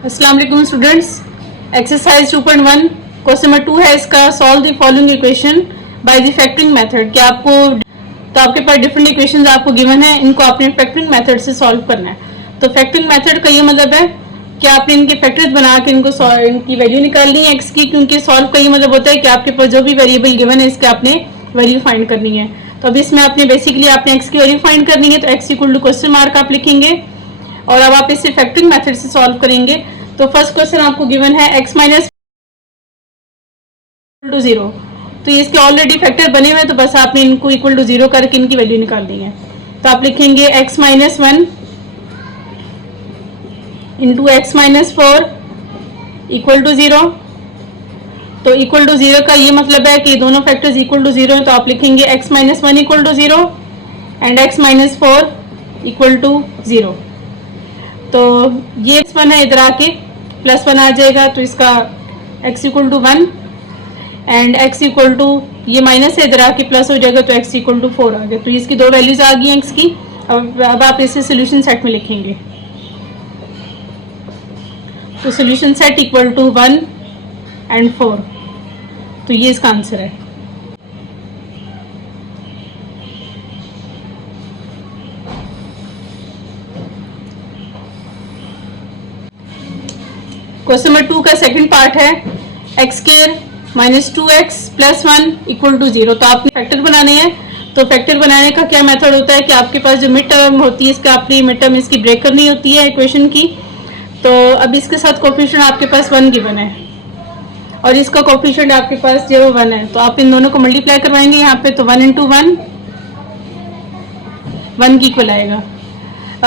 अस्सलाम वालेकुम students. Exercise 2.1 question number 2 है इसका। Solve the following equation by the factoring method. क्या आपको तो आपके पास डिफरेंट इक्वेशंस आपको गिवन है, इनको आपने फैक्टरिंग मेथड से सॉल्व करना है। तो फैक्टरिंग मेथड का ये मतलब है कि आपने इनके फैक्टर्स बना के इनकी वैल्यू निकालनी है एक्स की, क्योंकि सॉल्व का ये मतलब होता है कि आपके पास जो भी वेरिएबल गिवन है इसके आपने वैल्यू फाइंड करनी है। तो अब इसमें आपने बेसिकली आपने एक्स की वैल्यू फाइंड करनी है, तो x equal to question mark आप लिखेंगे और अब आप इसे फैक्टरिंग मेथड से सॉल्व करेंगे। तो फर्स्ट क्वेश्चन आपको गिवन है x माइनस टू 0। तो इसके ऑलरेडी फैक्टर बने हुए हैं, तो बस आपने इनको इक्वल टू 0 करके इनकी वैल्यू निकालनी है। तो आप लिखेंगे x minus 1 into x minus 4 equal to 0। तो इक्वल टू 0 का ये मतलब है कि दोनों फैक्टर्स इक्वल टू 0 है, तो आप लिखेंगे x minus 1 equal to 0 and x minus 4 equal to 0। तो ये x1 है, इधर आके प्लस 1 आ जाएगा, तो इसका x equal to 1 and x equal to ये माइनस है, इधर आके प्लस हो जाएगा, तो x इक्वल टू 4 आ गया। तो इसकी दो वैल्यूज आ गई x की। अब आप इसे सोल्यूशन सेट में लिखेंगे। तो solution set equal to 1 and 4। तो ये इसका आंसर है। क्वेश्चन नंबर 2 का सेकंड पार्ट है x square minus 2x plus 1 equal to 0। तो आपने फैक्टर बनाने हैं। तो फैक्टर बनाने का क्या मेथड होता है कि आपके पास जो मिड टर्म होती है इसका आपने मिड टर्म इसकी ब्रेक करनी होती है इक्वेशन की। तो अब इसके साथ कोफिशिएंट आपके पास 1 गिवन है और इसका कोफिशिएंट आपके पास जो 1 है, तो आप इन दोनों को मल्टीप्लाई करवाएंगे यहाँ पे। तो 1 इंटू 1 1 की इक्वल आएगा।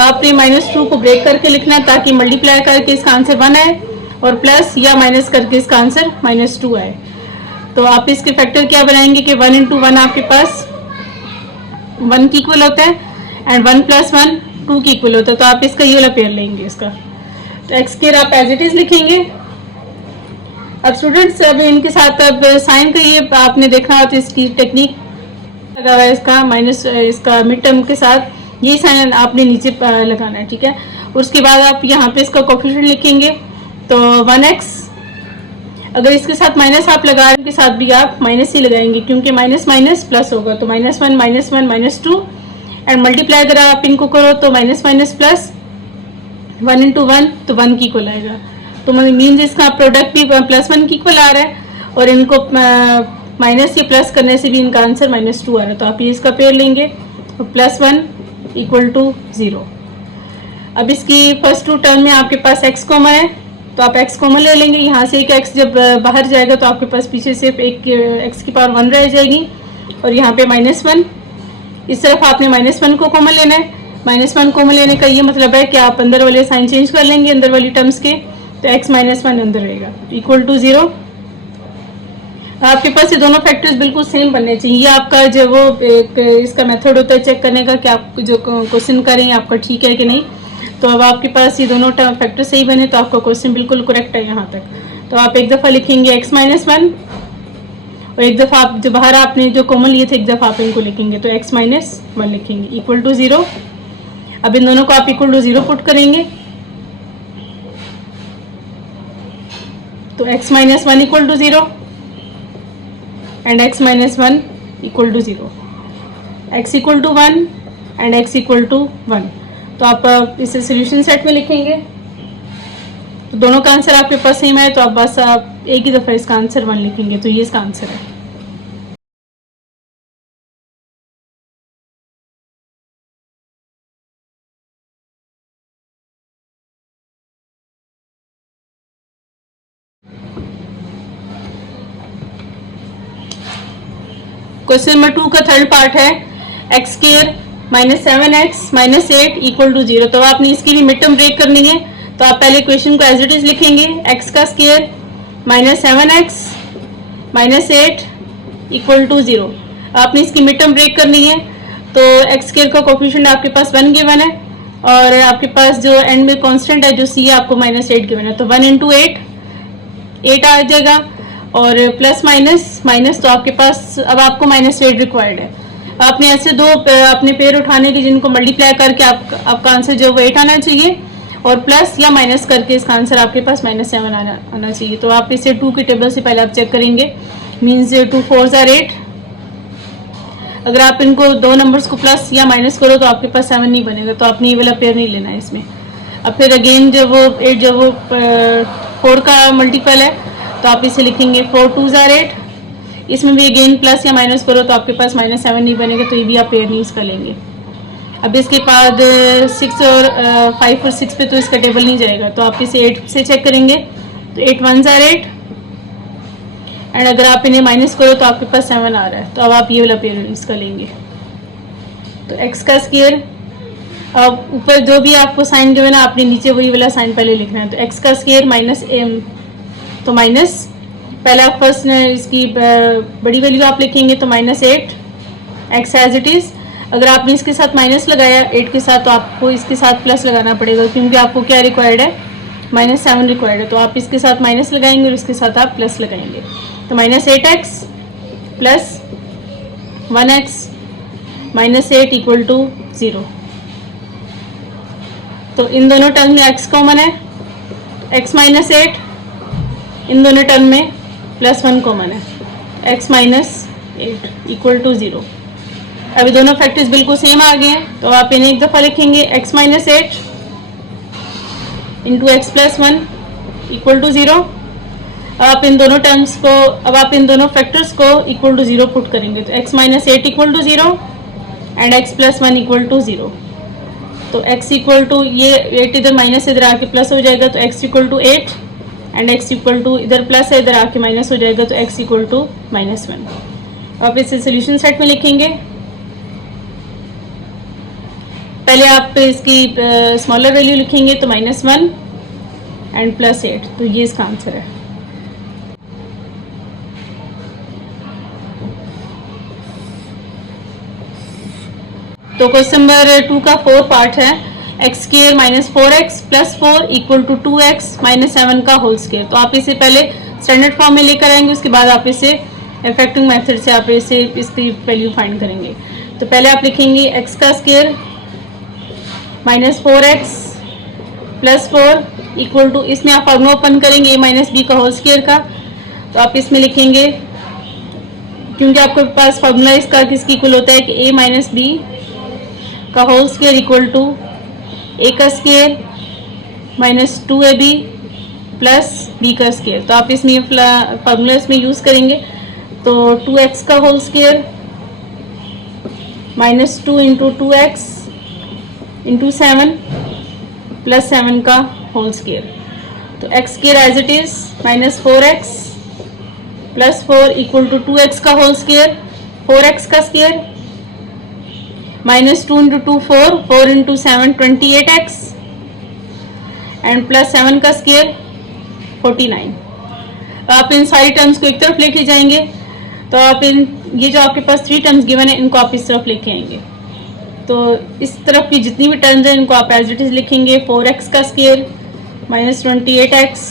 आपने -2 को ब्रेक करके लिखना है ताकि मल्टीप्लाई करके इसका आंसर 1 आए और प्लस या माइनस करके इसका आंसर -2 आए। तो आप इसके फैक्टर क्या बनाएंगे कि 1 इंटू 1 आपके पास 1 की इक्वल होता है एंड 1 प्लस 1 2 की इक्वल होता है। तो आप इसका ये वाला पेयर लेंगे इसका। तो एक्स स्क्वायर आप एज इट इज लिखेंगे। अब स्टूडेंट्स अब इनके साथ अब साइन का ये आपने देखना होता है, इसकी टेक्निक लगा हुआ है इसका माइनस इसका मिड टर्म के साथ ये साइन आपने नीचे लगाना है, ठीक है। उसके बाद आप यहाँ पे इसका कोफिशिएंट लिखेंगे। तो 1x अगर इसके साथ माइनस आप लगा रहे हैं, के साथ भी आप माइनस ही लगाएंगे क्योंकि माइनस माइनस प्लस होगा। तो -1 -2 एंड मल्टीप्लाई अगर आप इनको करो तो माइनस माइनस प्लस 1 इंटू 1 तो 1 की इक्वल आएगा। तो मीन्स इसका प्रोडक्ट भी प्लस 1 की इक्वल आ रहा है और इनको माइनस या प्लस करने से भी इनका आंसर -2 आ रहा है। तो आप ये इसका पेयर लेंगे तो +1 इक्वल टू 0। अब इसकी फर्स्ट टू टर्म में आपके पास x कॉमन है, तो आप x कॉमन ले लेंगे। यहाँ से एक x जब बाहर जाएगा तो आपके पास पीछे सिर्फ एक x की पावर 1 रह जाएगी और यहाँ पे -1। इस तरफ आपने -1 को कॉमन लेना है। -1 कॉमन लेने का ये मतलब है कि आप अंदर वाले साइन चेंज कर लेंगे अंदर वाली टर्म्स के। तो x -1 अंदर रहेगा इक्वल टू 0। आपके पास ये दोनों फैक्टर्स बिल्कुल सेम बनने चाहिए। ये आपका जो वो एक इसका मेथड होता है चेक करने का कि आप जो क्वेश्चन करें आपका ठीक है कि नहीं। तो अब आपके पास ये दोनों फैक्टर सही बने तो आपका क्वेश्चन बिल्कुल करेक्ट है यहाँ तक। तो आप एक दफ़ा लिखेंगे x -1 और एक दफ़ा आप जो बाहर आपने जो कॉमन लिए थे एक दफ़ा आप इनको लिखेंगे। तो x -1 लिखेंगे इक्वल टू 0। अब इन दोनों को आप इक्वल टू 0 पुट करेंगे। तो x -1 equal to 0 and x -1 equal to 0, x equal to 1 and x equal to 1। तो आप इसे सोल्यूशन सेट में लिखेंगे। तो दोनों का आंसर आपके पास सेम है, तो आप बस आप एक ही दफ़ा इसका आंसर 1 लिखेंगे। तो ये इसका आंसर है। क्वेश्चन नंबर 2 का थर्ड पार्ट है x square -7x -8 equal to 0। तो आपने इसकी भी मिड टर्म ब्रेक करनी है। तो आप पहले इक्वेशन को एज इट इज लिखेंगे। x का स्क्वायर -7x -8 इक्वल टू 0। आपने इसकी मिड टर्म ब्रेक करनी है। तो एक्स स्क्वायर का कोफिशिएंट आपके पास 1 गिवन है और आपके पास जो एंड में कांस्टेंट है जो c है आपको -8 गिवन है। तो 1 इंटू 8 आ जाएगा और प्लस माइनस तो आपके पास अब आपको -8 रिक्वायर्ड है। आपने ऐसे दो अपने पेयर उठाने के जिनको मल्टीप्लाई करके आपका आंसर जो 8 आना चाहिए और प्लस या माइनस करके इसका आंसर आपके पास -7 आना चाहिए। तो आप इसे 2 की टेबल से पहले आप चेक करेंगे, मीन्स 2 4s are 8। अगर आप इनको दो नंबर्स को प्लस या माइनस करो तो आपके पास 7 नहीं बनेगा, तो आपने ये वाला पेयर नहीं लेना है इसमें। अब फिर अगेन जब वो 4 का मल्टीपल है तो आप इसे लिखेंगे 4 2s are 8। इसमें भी अगेन प्लस या माइनस करो तो आपके पास -7 नहीं बनेगा, तो ये भी आप पेयर नहीं इसका लेंगे। अब इसके बाद 6 और 5 और 6 पे तो इसका टेबल नहीं जाएगा, तो आप इसे 8 से चेक करेंगे तो 8 1s are 8। एंड अगर आप इन्हें माइनस करो तो आपके पास 7 आ रहा है, तो अब आप ये वाला पेयर इसका लेंगे। तो x का स्क्वायर, अब ऊपर जो भी आपको साइन गिवन है आपने नीचे वही वाला साइन पहले लिखना है। तो x का स्क्वायर माइनस m, तो माइनस पहले आप फर्स्ट इसकी बड़ी वैल्यू आप लिखेंगे तो -8 x एज इट इज। अगर आपने इसके साथ माइनस लगाया 8 के साथ तो आपको इसके साथ प्लस लगाना पड़ेगा, क्योंकि आपको क्या रिक्वायर्ड है, -7 रिक्वायर्ड है। तो आप इसके साथ माइनस लगाएंगे और इसके साथ आप प्लस लगाएंगे, तो -8x plus 1x -8 equal to 0। तो इन दोनों टर्म में x कॉमन है, x -8, इन दोनों टर्म में +1 कॉमन है, x -8 इक्वल टू 0। अभी दोनों फैक्टर्स बिल्कुल सेम आ गए हैं, तो आप इन्हें एक दफ़ा लिखेंगे x -8 into x +1 equal to 0। आप इन दोनों टर्म्स को, अब आप इन दोनों फैक्टर्स को इक्वल टू 0 पुट करेंगे, तो x -8 equal to 0 and x +1 equal to 0। तो x इक्वल टू ये 8 इधर माइनस इधर आके प्लस हो जाएगा, तो x equal to 8 and x equal to इधर प्लस है इधर आके माइनस हो जाएगा, तो x इक्वल टू -1। आप इसे सोल्यूशन सेट में लिखेंगे। पहले आप इसकी स्मॉलर वैल्यू लिखेंगे तो -1 एंड +8, तो ये इसका आंसर है। तो क्वेश्चन नंबर 2 का 4 पार्ट है, x² -4x + 4 equal to 2x -7 का होल स्क्वायर। तो आप इसे पहले स्टैंडर्ड फॉर्म में लेकर आएंगे, उसके बाद आप इसे इफेक्टिव मेथड से आप इसे इसकी वैल्यू फाइंड करेंगे। तो पहले आप लिखेंगे x का स्क्वायर -4x + 4 इक्वल टू, इसमें आप फॉर्मूला ओपन करेंगे a - b का होल स्क्वायर का। तो आप इसमें लिखेंगे, क्योंकि आपके पास फॉर्मूला इसका किसकी इक्वल होता है कि a - b का whole square equal to a का स्क्वायर -2ab प्लस b का स्क्वायर। तो आप इसमें फॉर्मूला इसमें यूज करेंगे, तो 2x का whole square -2 into 2x into 7 plus 7 का होल स्क्वायर। तो x square as it is -4x + 4 equal to 2x का होल स्क्वायर, 4x का square -2 into 2 4, 4 into 7 28x and plus 7 का स्क्वायर 49। आप इन सारी टर्म्स को एक तरफ लेके जाएंगे, तो आप ये जो आपके पास 3 टर्म्स गिवन है इनको आप इस तरफ लेके आएंगे। तो इस तरफ की जितनी भी टर्म्स हैं इनको आप एज इट इज लिखेंगे, 4x का स्क्वायर -28x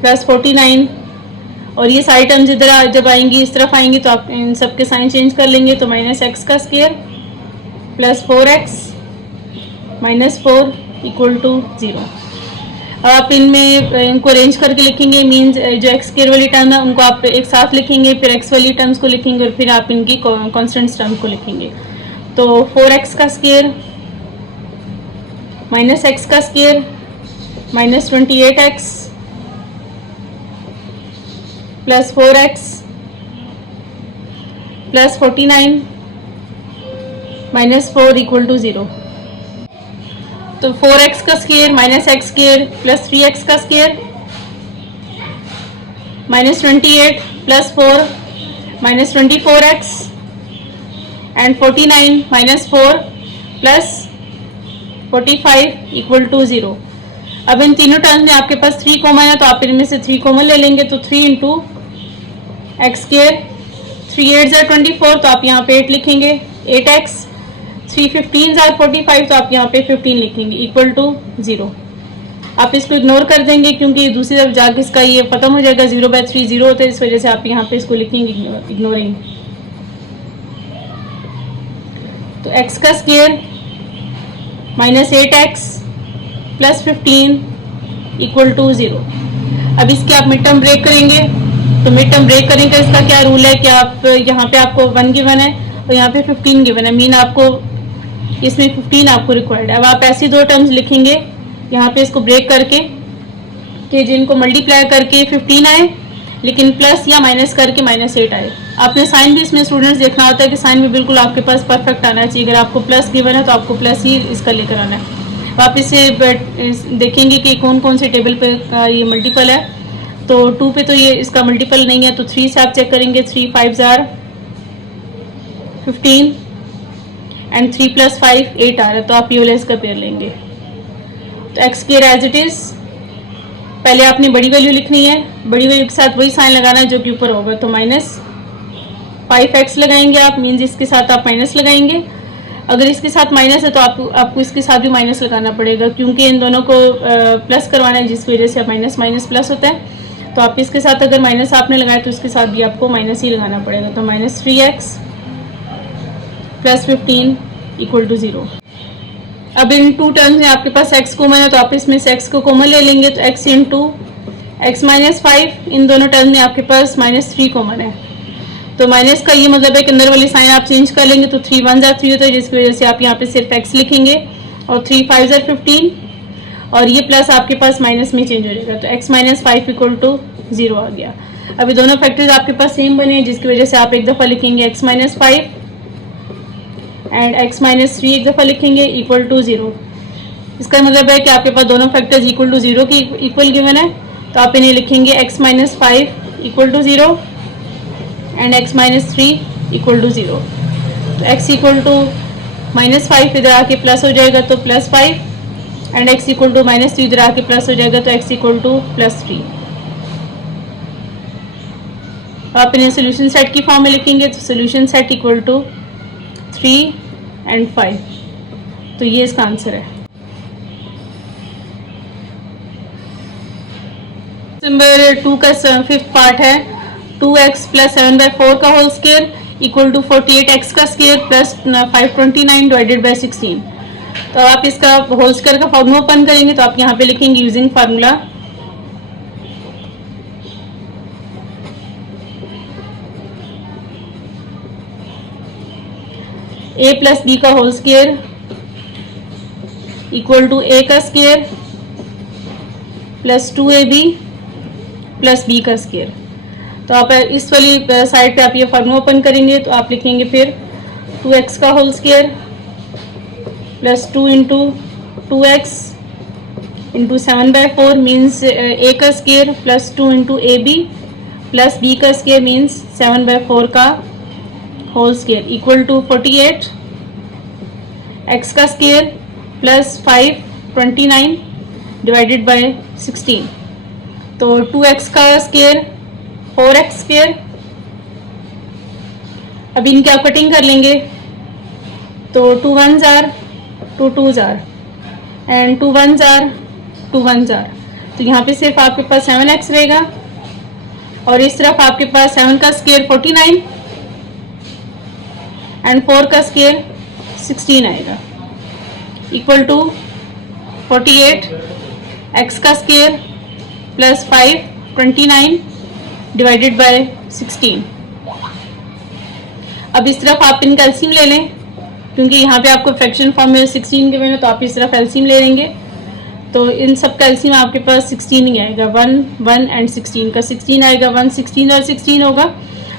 प्लस 49, और ये सारी टर्म्स इधर जब आएंगी इस तरफ आएंगी तो आप इन सब के साइन चेंज कर लेंगे, तो -x का square plus 4x -4 equal to 0। अब आप इनमें इनको अरेंज करके लिखेंगे, मीन्स जो x स्क्वायर वाली टर्म है उनको आप एक साथ लिखेंगे, फिर x वाली टर्म्स को लिखेंगे और फिर आप इनकी कॉन्स्टेंट्स टर्म को लिखेंगे। तो 4x का स्क्वायर -x का square -28x plus 4x plus 49 -4 equal to 0। तो 4x का square -x square plus 3x का square -28 plus 4 -24x and 49 -4 plus 45 equal to 0। अब इन तीनों टर्म्स में आपके पास 3 कॉमन है, तो आप इनमें से 3 कॉमन ले लेंगे, तो 3 into x square, 3 8s are 24, तो आप यहाँ पे 8 लिखेंगे, 8x, 3 15s are 45, तो आप यहाँ पे 15 लिखेंगे इक्वल टू 0। आप इसको इग्नोर कर देंगे क्योंकि दूसरी तरफ जाके इसका ये खत्म हो जाएगा, 0/3 0 होता है, इस वजह से आप यहाँ पे इसको लिखेंगे इग्नोरिंग। तो x का square -8x plus 15 equal to 0। अब इसके आप मिड टर्म ब्रेक करेंगे, तो मिड टर्म ब्रेक करेंगे तो इसका क्या रूल है कि आप यहाँ पे आपको 1 गिवन है और यहाँ पे 15 गिवन है, मीन आपको इसमें 15 आपको रिक्वायर्ड है। अब आप ऐसी दो टर्म्स लिखेंगे यहाँ पे इसको ब्रेक करके कि जिनको मल्टीप्लाई करके 15 आए लेकिन प्लस या माइनस करके -8 आए। आपने साइन भी इसमें स्टूडेंट्स देखना होता है कि साइन भी बिल्कुल आपके पास परफेक्ट आना चाहिए। अगर आपको प्लस गिवन है तो आपको प्लस ही इसका लेकर आना है। आप इसे देखेंगे कि कौन कौन से टेबल पे ये मल्टीपल है। तो 2 पे तो ये इसका मल्टीपल नहीं है, तो 3 से आप चेक करेंगे। 3 5 जार 15 एंड 3 + 5 8 आ रहा है, तो आप ये वाला इसका पेयर लेंगे। तो x square as it is, पहले आपने बड़ी वैल्यू लिखनी है, बड़ी वैल्यू के साथ वही साइन लगाना है जो कि ऊपर होगा। तो -5x लगाएंगे आप, मीन्स इसके साथ आप माइनस लगाएंगे। अगर इसके साथ माइनस है तो आपको इसके साथ भी माइनस लगाना पड़ेगा, क्योंकि इन दोनों को प्लस करवाना है, जिसकी वजह से माइनस माइनस प्लस होता है। तो आप इसके साथ अगर माइनस आपने लगाया तो इसके साथ भी आपको माइनस ही लगाना पड़ेगा। तो -3x प्लस 15 इक्वल टू 0। अब इन 2 टर्म्स में आपके पास x कॉमन है, तो आप इसमें से x को कॉमन ले लेंगे। तो x इंटू x -5, इन दोनों टर्म में आपके पास -3 कॉमन है। तो माइनस का ये मतलब है कि अंदर वाली साइन आप चेंज कर लेंगे, तो 3 1 जार 3 होता है, जिसकी वजह से आप यहाँ पे सिर्फ x लिखेंगे और 3 5 जार 15 और ये प्लस आपके पास माइनस में चेंज हो जाएगा। तो x -5 इक्वल टू 0 आ गया। अभी दोनों फैक्टर्स आपके पास सेम बने हैं, जिसकी वजह से आप एक दफ़ा लिखेंगे x -5 एंड x -3 एक दफ़ा लिखेंगे इक्वल टू 0। इसका मतलब है कि आपके पास दोनों फैक्टर्स इक्वल टू 0 की इक्वल गिवन है, तो आप इन्हें लिखेंगे x -5 equal to 0 and x -3 equal to 0। तो x इक्वल टू -5 इधर आके प्लस हो जाएगा, तो +5 एंड x इक्वल टू -3 इधर आके प्लस हो जाएगा, तो x इक्वल टू +3। आप इन्हें सोल्यूशन सेट की फॉर्म में लिखेंगे, तो solution set equal to 3 and 5। तो ये इसका आंसर है। नंबर 2 का 5th पार्ट है 2x प्लस 7/4 का whole square equal to 48x का स्क्वायर प्लस 529 डिवाइडेड बाय 16। तो आप इसका होल स्क्वायर का फॉर्मूला ओपन करेंगे, तो आप यहाँ पे लिखेंगे using formula a plus B का whole square equal to a का square plus 2ab plus b का स्क्वायर। तो आप इस वाली साइड पे आप ये फार्मूला ओपन करेंगे, तो आप लिखेंगे फिर 2x का whole square plus 2 into 2x into 7/4 means a का square plus 2 into ab plus b का स्क्वायर मीन्स 7/4 का whole square equal to 48 x का स्क्वायर प्लस 529 डिवाइडेड बाय 16। तो 2x का स्क्वायर 4x स्क्वायर। अब इनकी आप कटिंग कर लेंगे, तो 2 1 jar 2 2 jar and 2 1 jar 2 1 jar. तो यहाँ पे सिर्फ आपके पास 7x रहेगा और इस तरफ आपके पास 7 का स्क्वायर 49 एंड 4 का स्क्वायर 16 आएगा इक्वल टू 48 x का स्क्वायर प्लस 529 डिवाइडेड बाय 16। अब इस तरफ आप इनका एलसीएम ले लें, क्योंकि यहाँ पे आपको फ्रैक्शन फॉर्म में 16 गिवन है, तो आप इस तरफ एलसीएम ले लेंगे। तो इन सब का एलसीएम आपके पास 16 ही आएगा, 1 1 एंड 16 का 16 आएगा। 1 16 और 16 होगा,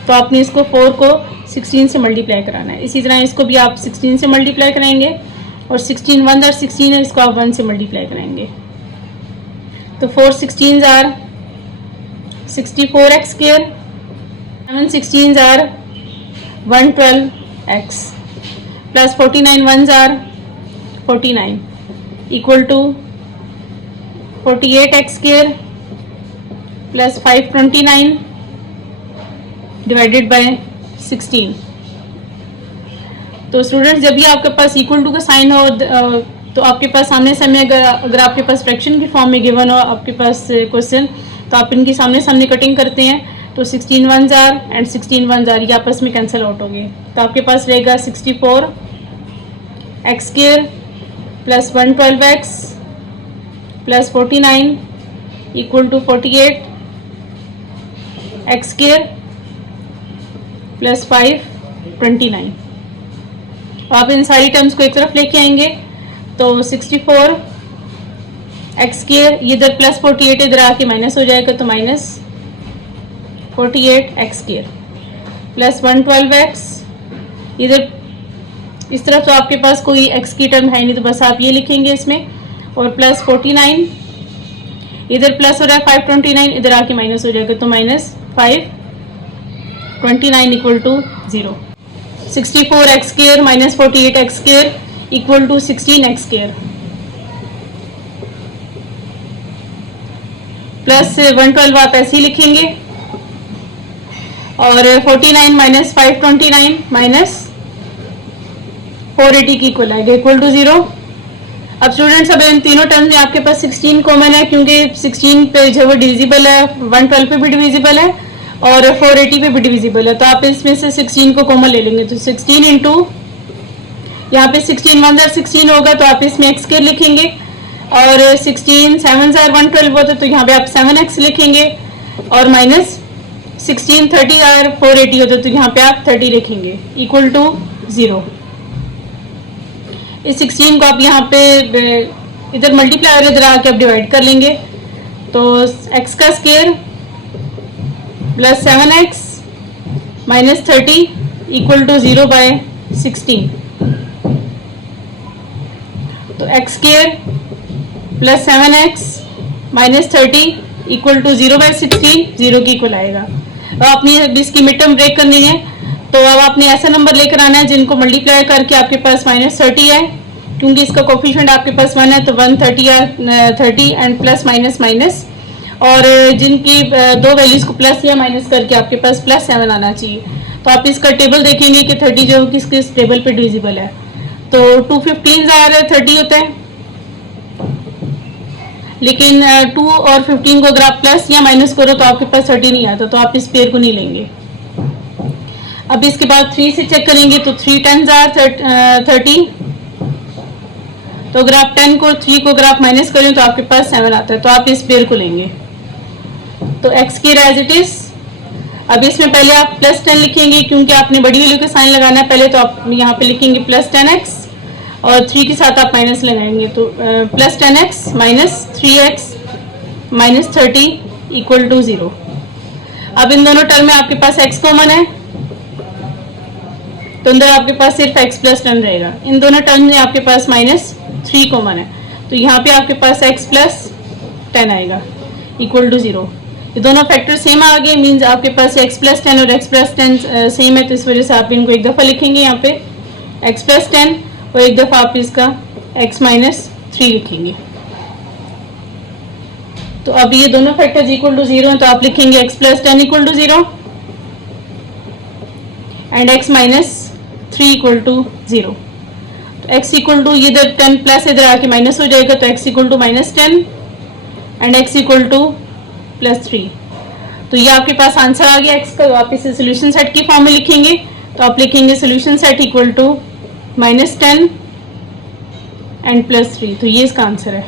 तो आपने इसको 4 को 16 से मल्टीप्लाई कराना है। इसी तरह इसको भी आप 16 से मल्टीप्लाई कराएंगे और 16 1 और 16 है, इसको आप 1 से मल्टीप्लाई कराएंगे। तो 4 16 are 64x square 7 16 are 112x plus 49 1 are 49 equal to 48x square plus 529 divided by 16। तो स्टूडेंट्स, जब भी आपके पास इक्वल टू का साइन हो तो आपके पास सामने सामने अगर आपके पास फ्रैक्शन की फॉर्म में गिवन हो आपके पास क्वेश्चन, तो आप इनकी सामने सामने कटिंग करते हैं, तो 16 1 जार एंड 16 1 जार ये आपस में कैंसिल आउट हो गए। तो आपके पास रहेगा 64 x square plus 112x plus 49 equal to 48 x square plus 529। आप इन सारी टर्म्स को एक तरफ लेके आएंगे तो 64 एक्स स्क्वायर, इधर प्लस 48 इधर आके माइनस हो जाएगा तो minus 48 x square plus 112x, इधर इस तरफ तो आपके पास कोई x की टर्म है नहीं तो बस आप ये लिखेंगे इसमें, और प्लस 49 इधर प्लस हो रहा है 529 इधर आके माइनस हो जाएगा तो minus 529 equal to 0। 64 x square minus 48 x square equal to 16 x square plus 112 आप ऐसे ही लिखेंगे, और 49 माइनस 529 माइनस 480 की इक्वल आएगा इक्वल टू 0। अब स्टूडेंट्स अब इन तीनों टर्म्स में आपके पास 16 कॉमन है, क्योंकि 16 पे जो वो डिविजिबल है, 112 पे भी डिविजिबल है और 480 पे भी डिविजिबल है, तो आप इसमें से 16 को कॉमन ले लेंगे तो 16 इंटू यहाँ पे 16 1 जार 16 होगा तो आप इसमें एक्स स्क्वायर लिखेंगे, और 16 7 जार 112 होता तो यहाँ पे आप 7x लिखेंगे, और माइनस 16 30 जार 480 होता तो यहाँ पे आप 30 लिखेंगे इक्वल टू 0। इस 16 को आप यहाँ पे इधर मल्टीप्लाई और इधर आके आप डिवाइड कर लेंगे तो x का square plus 7x minus 30 equal to 0 by 16, तो x square plus 7x minus 30 equal to 0 by 16 0 की इक्वल आएगा। अब आपने इसकी मिड टर्म ब्रेक करनी है तो अब आपने ऐसा नंबर लेकर आना है जिनको मल्टीप्लाई करके आपके पास माइनस 30 है, क्योंकि इसका कोफिशिएंट आपके पास 1 है तो 130 30 एंड प्लस माइनस माइनस, और जिनकी दो वैल्यूज को प्लस या माइनस करके आपके पास प्लस 7 आना चाहिए। तो आप इसका टेबल देखेंगे कि 30 जो किस किस टेबल पे डिविजिबल है, तो 215 जार 30 होता है, लेकिन 2 और 15 को अगर आप प्लस या माइनस करो तो आपके पास 30 नहीं आता, तो आप इस पेयर को नहीं लेंगे। अब इसके बाद 3 से चेक करेंगे तो 3 10 जार 30, तो अगर आप 10 को 3 को अगर आप माइनस करें तो आपके पास 7 आता है, तो आप इस पेयर को लेंगे। तो x की एज इट इज, अब इसमें पहले आप प्लस 10 लिखेंगे क्योंकि आपने बड़ी वैल्यू का साइन लगाना है पहले, तो आप यहाँ पे लिखेंगे प्लस 10x और 3 के साथ आप माइनस लगाएंगे तो plus 10x minus 3x minus 30 equal to 0। अब इन दोनों टर्म में आपके पास x कॉमन है तो अंदर आपके पास सिर्फ x प्लस 10 रहेगा। इन दोनों टर्म में आपके पास माइनस 3 कॉमन है तो यहाँ पे आपके पास x प्लस 10 आएगा इक्वल टू 0। ये दोनों फैक्टर सेम आ गए, मींस आपके पास x प्लस 10 और x प्लस 10 सेम है, तो इस वजह से आप इनको एक दफ़ा लिखेंगे यहाँ पे x प्लस 10 और एक दफ़ा आप इसका x माइनस 3 लिखेंगे। तो अब ये दोनों फैक्टर्स इक्वल टू 0 हैं तो आप लिखेंगे x plus 10 equal to 0 and x minus 3 equal to 0। तो x इक्वल टू इधर 10 प्लस इधर आके माइनस हो जाएगा तो x equal to minus 10 and x equal to plus 3। तो ये आपके पास आंसर आ गया x का। आप इसे सोल्यूशन सेट की फॉर्म में लिखेंगे तो आप लिखेंगे solution set equal to minus 10 and plus 3, तो ये इसका आंसर है।